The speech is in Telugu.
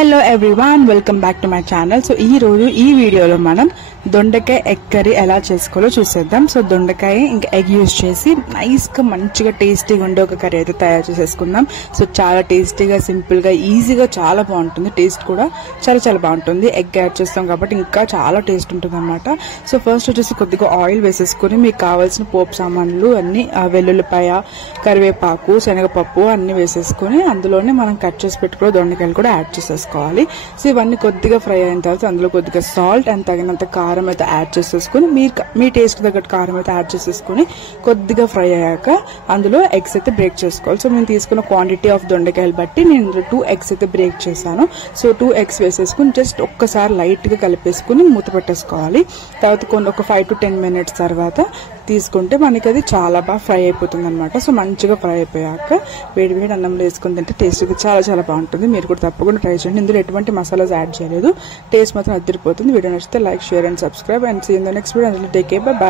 Hello everyone, welcome back to my channel. So ఈ రోజు ఈ వీడియోలో మనం దొండకాయ ఎగ్ కర్రీ ఎలా చేసుకోవాలో చూసేద్దాం. సో దొండకాయ ఇంకా ఎగ్ యూజ్ చేసి నైస్ గా మంచిగా టేస్టీగా ఉండే ఒక కర్రీ అయితే తయారు చేసేసుకుందాం. సో చాలా టేస్టీగా, సింపుల్ గా, ఈజీగా చాలా బాగుంటుంది. టేస్ట్ కూడా చాలా చాలా బాగుంటుంది. ఎగ్ యాడ్ చేస్తాం కాబట్టి ఇంకా చాలా టేస్ట్ ఉంటుంది అనమాట. సో ఫస్ట్ వచ్చేసి కొద్దిగా ఆయిల్ వేసేసుకుని మీకు కావాల్సిన పోపు సామాన్లు అన్ని, వెల్లుల్లిపాయ, కరివేపాకు, శనగపప్పు అన్ని వేసేసుకుని అందులోనే మనం కట్ చేసి పెట్టుకుని దొండకాయలు కూడా యాడ్ చేసేసుకోవాలి. సో ఇవన్నీ కొద్దిగా ఫ్రై అయిన తర్వాత అందులో కొద్దిగా సాల్ట్ అండ్ తగినంత కారం అయితే యాడ్ చేసేసుకుని మీ టేస్ట్ తగ్గట్టు కారం అయితే యాడ్ చేసేసుకుని కొద్దిగా ఫ్రై అయ్యాక అందులో ఎగ్స్ అయితే బ్రేక్ చేసుకోవాలి. సో నేను తీసుకున్న క్వాంటిటీ ఆఫ్ దొండకాయలు బట్టి నేను 2 ఎగ్స్ అయితే బ్రేక్ చేశాను. సో 2 ఎగ్స్ వేసేసుకుని జస్ట్ ఒక్కసారి లైట్ గా కలిపేసుకుని మూత పెట్టేసుకోవాలి. తర్వాత ఒక 5 to 10 minutes తర్వాత తీసుకుంటే మనకి అది చాలా బాగా ఫ్రై అయిపోతుంది అనమాట. సో మంచిగా ఫ్రై అయిపోయాక వేడి వేడి అన్నంలో వేసుకుని తింటే టేస్ట్ అయితే చాలా చాలా బాగుంటుంది. మీరు కూడా తప్పకుండా ట్రై చేయండి. ఇందులో ఎటువంటి మసాలాస్ యాడ్ చేయలేదు. టేస్ట్ మాత్రం అదిరిపోతుంది. వీడియో నచ్చితే like, share and subscribe and see in the next video. Take care, by.